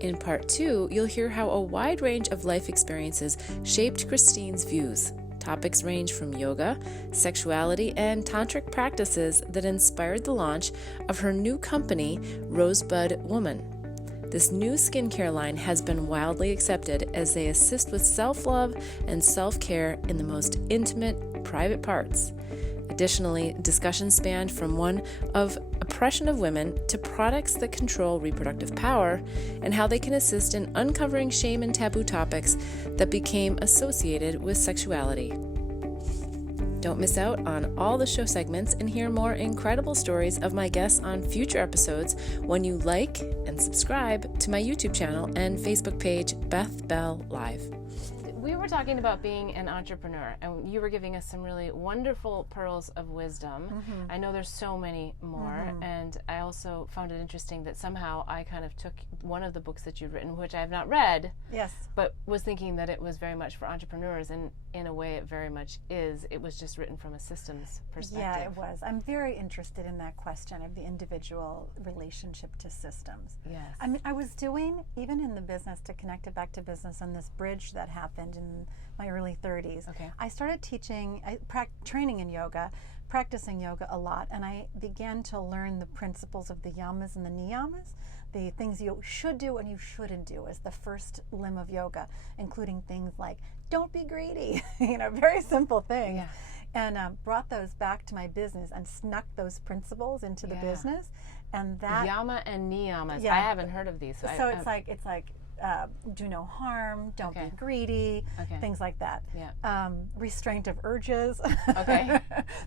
In part 2, you'll hear how a wide range of life experiences shaped Christine's views. Topics range from yoga, sexuality, and tantric practices that inspired the launch of her new company, Rosebud Woman. This new skincare line has been wildly accepted as they assist with self-love and self-care in the most intimate, private parts. Additionally, discussions spanned from one of oppression of women to products that control reproductive power and how they can assist in uncovering shame and taboo topics that became associated with sexuality. Don't miss out on all the show segments and hear more incredible stories of my guests on future episodes when you like and subscribe to my YouTube channel and Facebook page, Beth Bell Live. We were talking about being an entrepreneur, and you were giving us some really wonderful pearls of wisdom. Mm-hmm. I know there's so many more, and I also found it interesting that somehow I kind of took one of the books that you've written, which I have not read, yes, but was thinking that it was very much for entrepreneurs, and in a way it very much is. It was just written from a systems perspective. Yeah, it was. I'm very interested in that question of the individual relationship to systems. Yes. I mean, I was doing, even in the business, to connect it back to business, and this bridge that happened in my early 30s. Okay. I started teaching, training in yoga, practicing yoga a lot, and I began to learn the principles of the yamas and the niyamas, the things you should do and you shouldn't do as the first limb of yoga, including things like don't be greedy, very simple things. Yeah. And brought those back to my business and snuck those principles into the business. And that Yama and niyamas. I haven't heard of these. So it's like do no harm, don't be greedy, things like that. Yeah. Restraint of urges. Okay.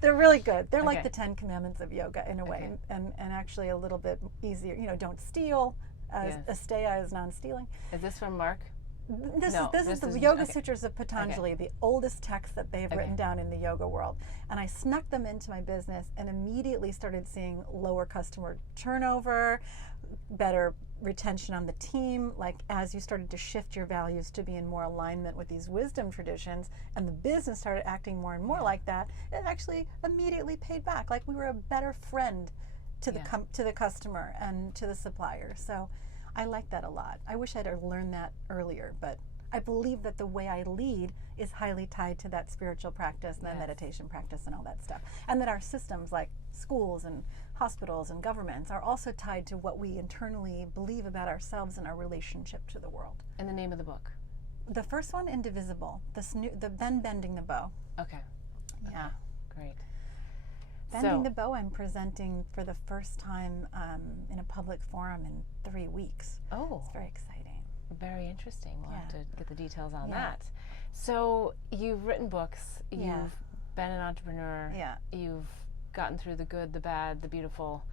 They're really good. They're like the 10 Commandments of yoga in a way, and actually a little bit easier. Don't steal. Asteya is non-stealing. Is this from Mark? This is the Yoga Sutras of Patanjali, the oldest text that they've written down in the yoga world. And I snuck them into my business and immediately started seeing lower customer turnover, better retention on the team. Like as you started to shift your values to be in more alignment with these wisdom traditions, and the business started acting more and more like that, it actually immediately paid back. Like we were a better friend to the customer and to the supplier. So I like that a lot. I wish I'd learned that earlier, but I believe that the way I lead is highly tied to that spiritual practice and that meditation practice and all that stuff. And that our systems like schools and hospitals and governments are also tied to what we internally believe about ourselves and our relationship to the world. And the name of the book? The first one, Indivisible, then Bending the Bow. Okay. Yeah, great. Bending the Bow, I'm presenting for the first time in a public forum in 3 weeks. Oh. It's very exciting. Very interesting. We'll have to get the details on that. So you've written books. You've been an entrepreneur. Yeah. You've gotten through the good, the bad, the beautiful.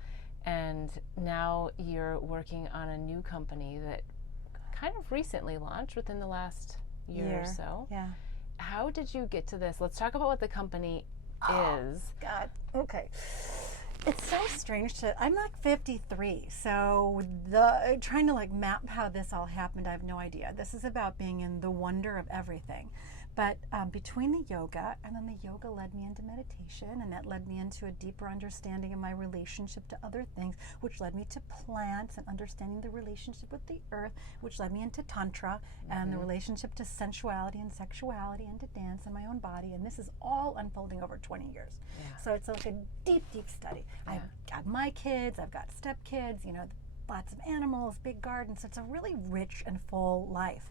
And now you're working on a new company that kind of recently launched within the last year or so. Yeah. How did you get to this? Let's talk about what the company is. God. Okay. It's so strange I'm like 53, so trying to map how this all happened, I have no idea. This is about being in the wonder of everything. But between the yoga, and then the yoga led me into meditation, and that led me into a deeper understanding of my relationship to other things, which led me to plants and understanding the relationship with the earth, which led me into tantra and the relationship to sensuality and sexuality and to dance and my own body. And this is all unfolding over 20 years. Yeah. So it's like a deep, deep study. Yeah. I've got my kids, I've got stepkids, lots of animals, big gardens. So it's a really rich and full life.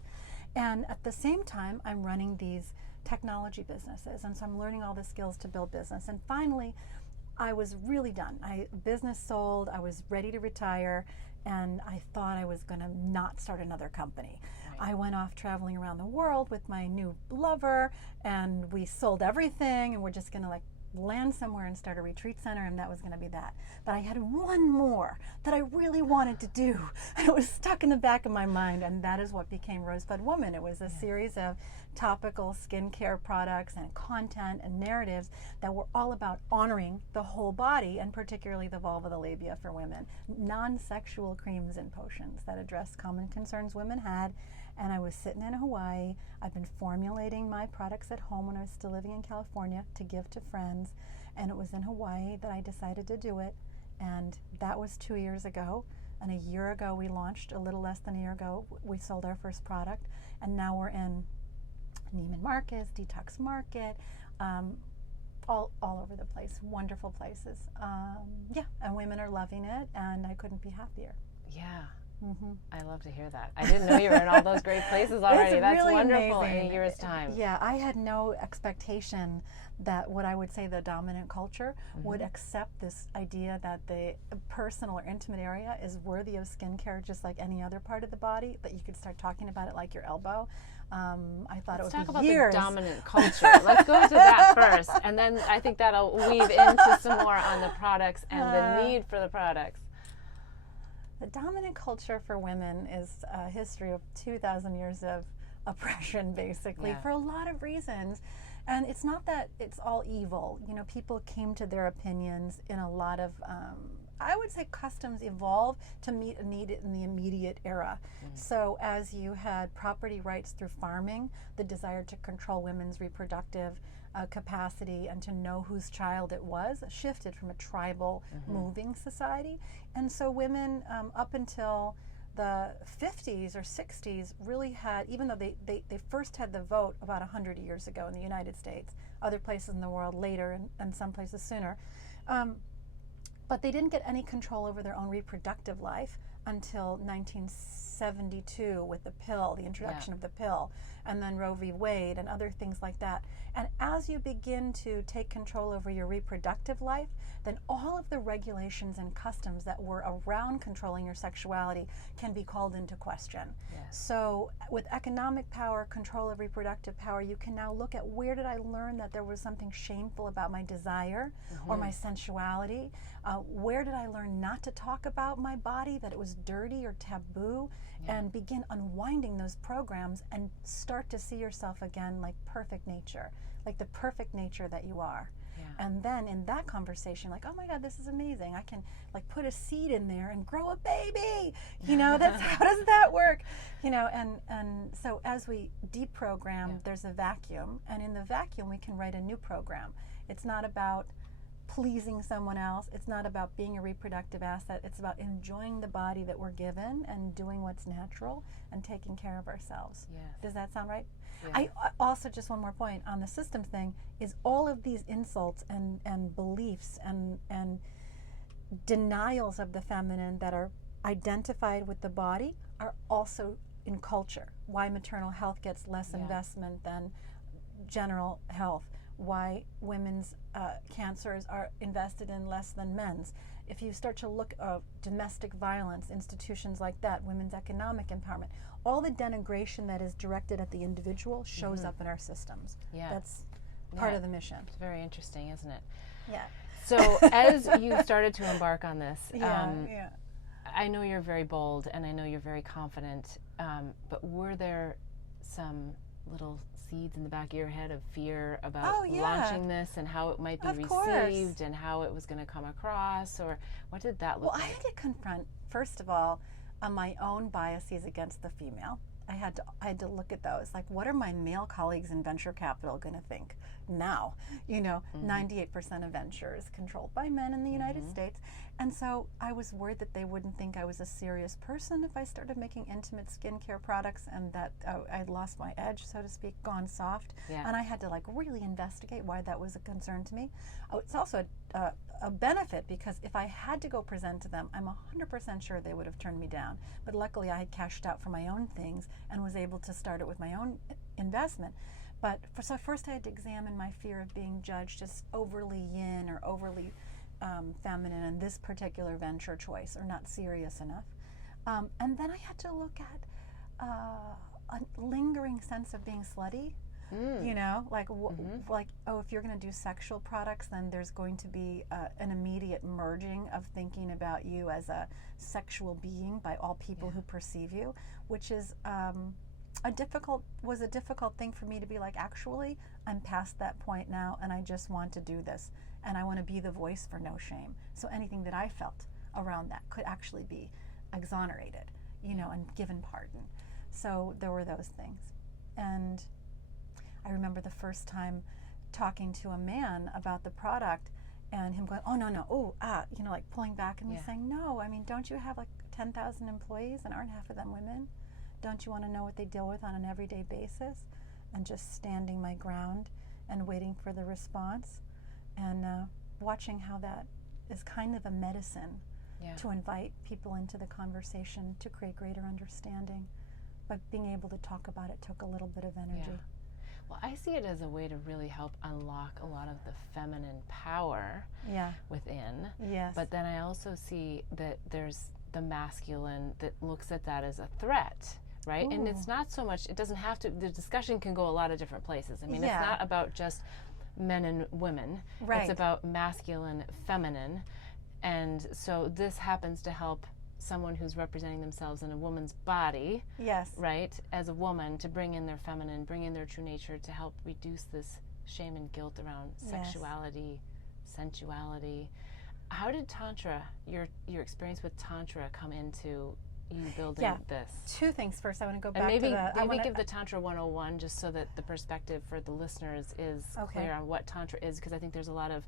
And at the same time, I'm running these technology businesses, and so I'm learning all the skills to build business. And finally, I was really done. Business sold, I was ready to retire, and I thought I was going to not start another company. Right. I went off traveling around the world with my new lover, and we sold everything, and we're just going to land somewhere and start a retreat center, and that was going to be that. But I had one more that I really wanted to do. It was stuck in the back of my mind, and that is what became Rosebud Woman. It was a series of topical skincare products and content and narratives that were all about honoring the whole body, and particularly the vulva, the labia for women. Non-sexual creams and potions that address common concerns women had. And I was sitting in Hawaii. I've been formulating my products at home when I was still living in California to give to friends. And it was in Hawaii that I decided to do it. And that was 2 years ago. And a year ago, we launched, a little less than a year ago, we sold our first product. And now we're in Neiman Marcus, Detox Market, all over the place. Wonderful places. Yeah, and women are loving it, and I couldn't be happier. Yeah. Mm-hmm. I love to hear that. I didn't know you were in all those great places already. That's really wonderful amazing. in a year's time. Yeah, I had no expectation that what I would say the dominant culture would accept this idea that the personal or intimate area is worthy of skincare just like any other part of the body, that you could start talking about it like your elbow. I thought Let's it would talk be about years. the dominant culture. Let's go to that first, and then I think that'll weave into some more on the products and the need for the products. The dominant culture for women is a history of 2,000 years of oppression, basically, for a lot of reasons. And it's not that it's all evil. You know, people came to their opinions in a lot of, I would say, customs evolved to meet a need in the immediate era. So as you had property rights through farming, the desire to control women's reproductive capacity and to know whose child it was shifted from a tribal moving society. And so women up until the 50s or 60s really had, even though they first had the vote about 100 years ago in the United States, other places in the world later, and some places sooner, but they didn't get any control over their own reproductive life until 1972 with the pill, the introduction of the pill, and then Roe v. Wade and other things like that. And as you begin to take control over your reproductive life, then all of the regulations and customs that were around controlling your sexuality can be called into question. So with economic power, control of reproductive power, you can now look at, where did I learn that there was something shameful about my desire or my sensuality? Where did I learn not to talk about my body, that it was dirty or taboo? And begin unwinding those programs and start to see yourself again like perfect nature, like the perfect nature that you are. And then in that conversation, like, oh my God, this is amazing. I can like put a seed in there and grow a baby. You know, that's how does that work? You know, and so as we deprogram, there's a vacuum, and in the vacuum we can write a new program. It's not about pleasing someone else. It's not about being a reproductive asset. It's about enjoying the body that we're given and doing what's natural and taking care of ourselves. Does that sound right? I also, just one more point on the systems thing, is all of these insults and beliefs and denials of the feminine that are identified with the body are also in culture. Why maternal health gets less investment than general health. Why women's cancers are invested in less than men's. If you start to look at domestic violence, institutions like that, women's economic empowerment, all the denigration that is directed at the individual shows up in our systems. That's part of the mission. It's very interesting, isn't it? Yeah. So as you started to embark on this, I know you're very bold and I know you're very confident, but were there some little seeds in the back of your head of fear about launching this and how it might be received and how it was going to come across, or what did that look like? Well, I had to confront, first of all, my own biases against the female. I had to look at those. Like, what are my male colleagues in venture capital going to think now? You know, 98% of venture is controlled by men in the United States. And so I was worried that they wouldn't think I was a serious person if I started making intimate skincare products, and that I'd lost my edge, so to speak, gone soft. And I had to like really investigate why that was a concern to me. It's also a benefit, because if I had to go present to them, I'm 100% sure they would have turned me down. But luckily I had cashed out for my own things and was able to start it with my own investment. But so first I had to examine my fear of being judged as overly yin or overly feminine in this particular venture choice, or not serious enough. And then I had to look at a lingering sense of being slutty. You know, like, like, oh, if you're going to do sexual products, then there's going to be an immediate merging of thinking about you as a sexual being by all people who perceive you, which is a difficult thing for me to be like, actually, I'm past that point now, and I just want to do this, and I want to be the voice for no shame. So anything that I felt around that could actually be exonerated, you know, and given pardon. So there were those things. And I remember the first time talking to a man about the product and him going, oh, no, you know, like pulling back and me saying, no, I mean, don't you have like 10,000 employees and aren't half of them women? Don't you want to know what they deal with on an everyday basis? And just standing my ground and waiting for the response and watching how that is kind of a medicine to invite people into the conversation to create greater understanding. But being able to talk about it took a little bit of energy. Yeah. Well, I see it as a way to really help unlock a lot of the feminine power within. Yes. But then I also see that there's the masculine that looks at that as a threat, right? Ooh. And it's not so much, it doesn't have to, the discussion can go a lot of different places. I mean, it's not about just men and women. Right. It's about masculine, feminine. And so this happens to help someone who's representing themselves in a woman's body, right, as a woman, to bring in their feminine, bring in their true nature, to help reduce this shame and guilt around sexuality, sensuality. How did Tantra, your experience with Tantra, come into you building this? Two things. First, I want to go back and maybe, to maybe give the Tantra 101 just so that the perspective for the listeners is clear on what Tantra is, because I think there's a lot of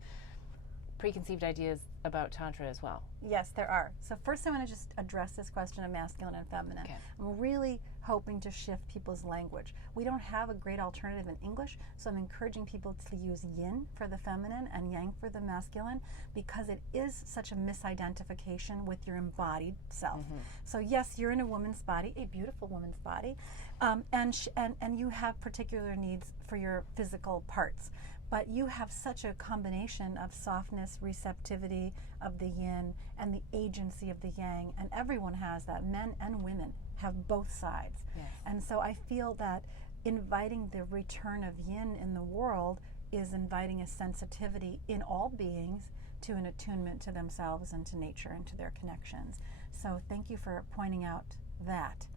preconceived ideas about Tantra as well. Yes, there are. So first I want to just address this question of masculine and feminine. Okay. I'm really hoping to shift people's language. We don't have a great alternative in English, so I'm encouraging people to use yin for the feminine and yang for the masculine, because it is such a misidentification with your embodied self. So yes, you're in a woman's body, a beautiful woman's body, and you have particular needs for your physical parts. But you have such a combination of softness, receptivity of the yin, and the agency of the yang, and everyone has that. Men and women have both sides. Yes. And so I feel that inviting the return of yin in the world is inviting a sensitivity in all beings to an attunement to themselves and to nature and to their connections. So thank you for pointing out that.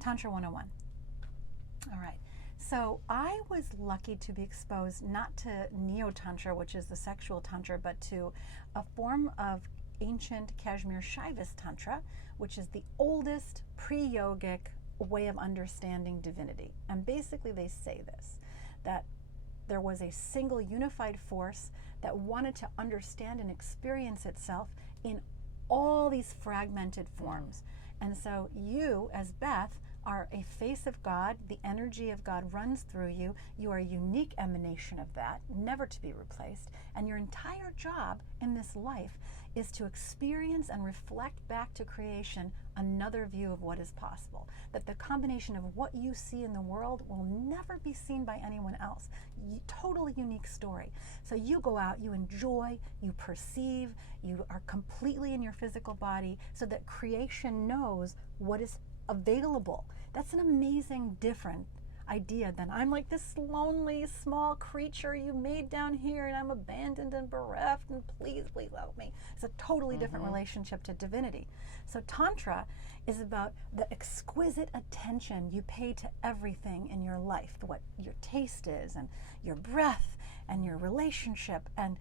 Tantra 101. All right. So I was lucky to be exposed not to Neo-Tantra, which is the sexual Tantra, but to a form of ancient Kashmir Shaivist Tantra, which is the oldest pre-yogic way of understanding divinity. And basically they say this, that there was a single unified force that wanted to understand and experience itself in all these fragmented forms. And so you, as Beth, are a face of God. The energy of God runs through you. You are a unique emanation of that, never to be replaced. And your entire job in this life is to experience and reflect back to creation another view of what is possible. That the combination of what you see in the world will never be seen by anyone else. Totally unique story. So you go out, you enjoy, you perceive, you are completely in your physical body so that creation knows what is available. That's an amazing, different idea than I'm like this lonely, small creature you made down here and I'm abandoned and bereft and please help me. It's a totally different relationship to divinity. So Tantra is about the exquisite attention you pay to everything in your life, what your taste is and your breath and your relationship, and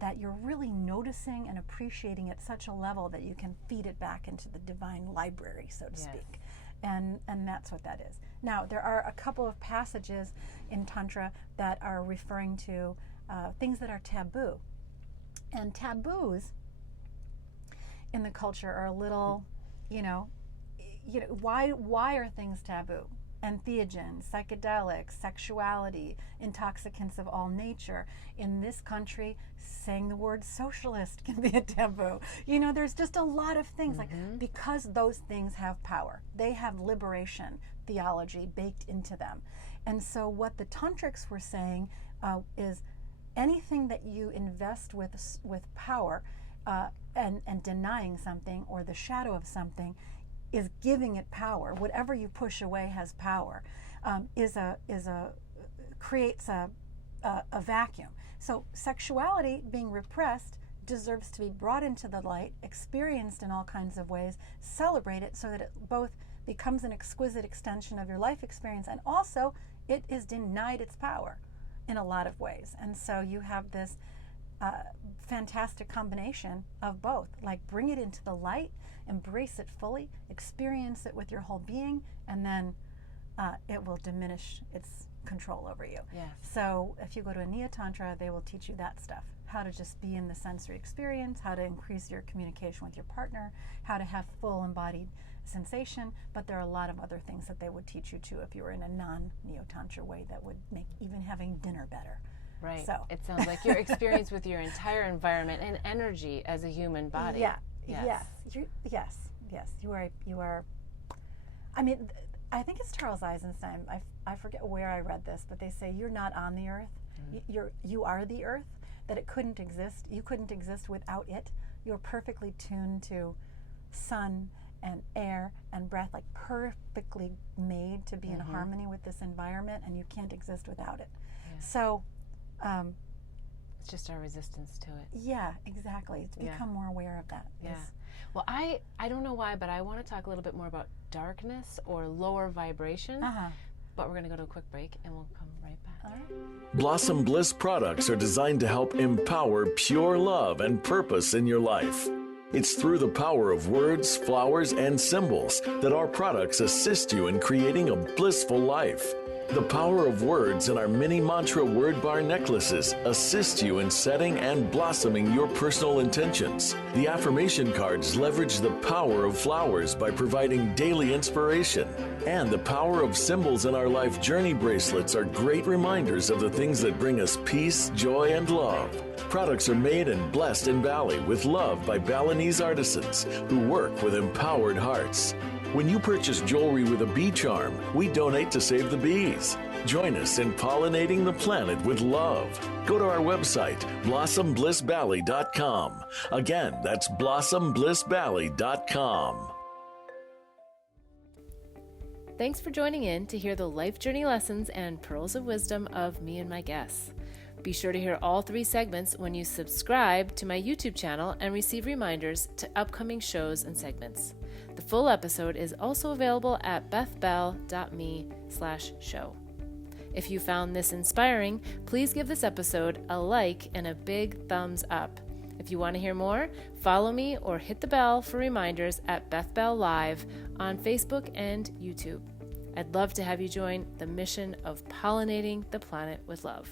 that you're really noticing and appreciating at such a level that you can feed it back into the divine library, so to speak. And that's what that is. Now, there are a couple of passages in Tantra that are referring to things that are taboo. And taboos in the culture are a little, why are things taboo? Entheogens, psychedelics, sexuality, intoxicants of all nature. In this country, saying the word socialist can be a taboo. There's just a lot of things because those things have power. They have liberation theology baked into them. And so what the tantrics were saying is anything that you invest with power and denying something or the shadow of something is giving it power. Whatever you push away has power. Creates a vacuum. So sexuality being repressed deserves to be brought into the light, experienced in all kinds of ways, celebrated so that it both becomes an exquisite extension of your life experience and also it is denied its power in a lot of ways. And so you have this fantastic combination of both. Like bring it into the light, embrace it fully, experience it with your whole being, and then it will diminish its control over you. Yes. So if you go to a Neo Tantra, they will teach you that stuff. how to just be in the sensory experience, how to increase your communication with your partner, how to have full embodied sensation, but there are a lot of other things that they would teach you too if you were in a non-Neo-Tantra way that would make even having dinner better. Right. So It sounds like your experience with your entire environment and energy as a human body. Yeah. Yes. Yes. You are. I mean, I think it's Charles Eisenstein. I forget where I read this, but they say you're not on the earth. You are the earth. That it couldn't exist. You couldn't exist without it. You're perfectly tuned to sun and air and breath, like perfectly made to be in harmony with this environment, and you can't exist without it. Yeah. So it's just our resistance to it. yeah, exactly. To become more aware of that. Yeah. Well, I don't know why, but I want to talk a little bit more about darkness or lower vibration. But we're going to go to a quick break, and we'll come right back. All right. Blossom Bliss products are designed to help empower pure love and purpose in your life. It's through the power of words, flowers, and symbols that our products assist you in creating a blissful life. The power of words in our mini mantra word bar necklaces assist you in setting and blossoming your personal intentions. The affirmation cards leverage the power of flowers by providing daily inspiration. And the power of symbols in our life journey bracelets are great reminders of the things that bring us peace, joy, and love. Products are made and blessed in Bali with love by Balinese artisans who work with empowered hearts. When you purchase jewelry with a bee charm, we donate to save the bees. Join us in pollinating the planet with love. Go to our website, blossomblissbali.com. Again, that's blossomblissbali.com. Thanks for joining in to hear the life journey lessons and pearls of wisdom of me and my guests. Be sure to hear all 3 segments when you subscribe to my YouTube channel and receive reminders to upcoming shows and segments. The full episode is also available at bethbell.me/show. If you found this inspiring, please give this episode a like and a big thumbs up. If you want to hear more, follow me or hit the bell for reminders at Beth Bell Live on Facebook and YouTube. I'd love to have you join the mission of pollinating the planet with love.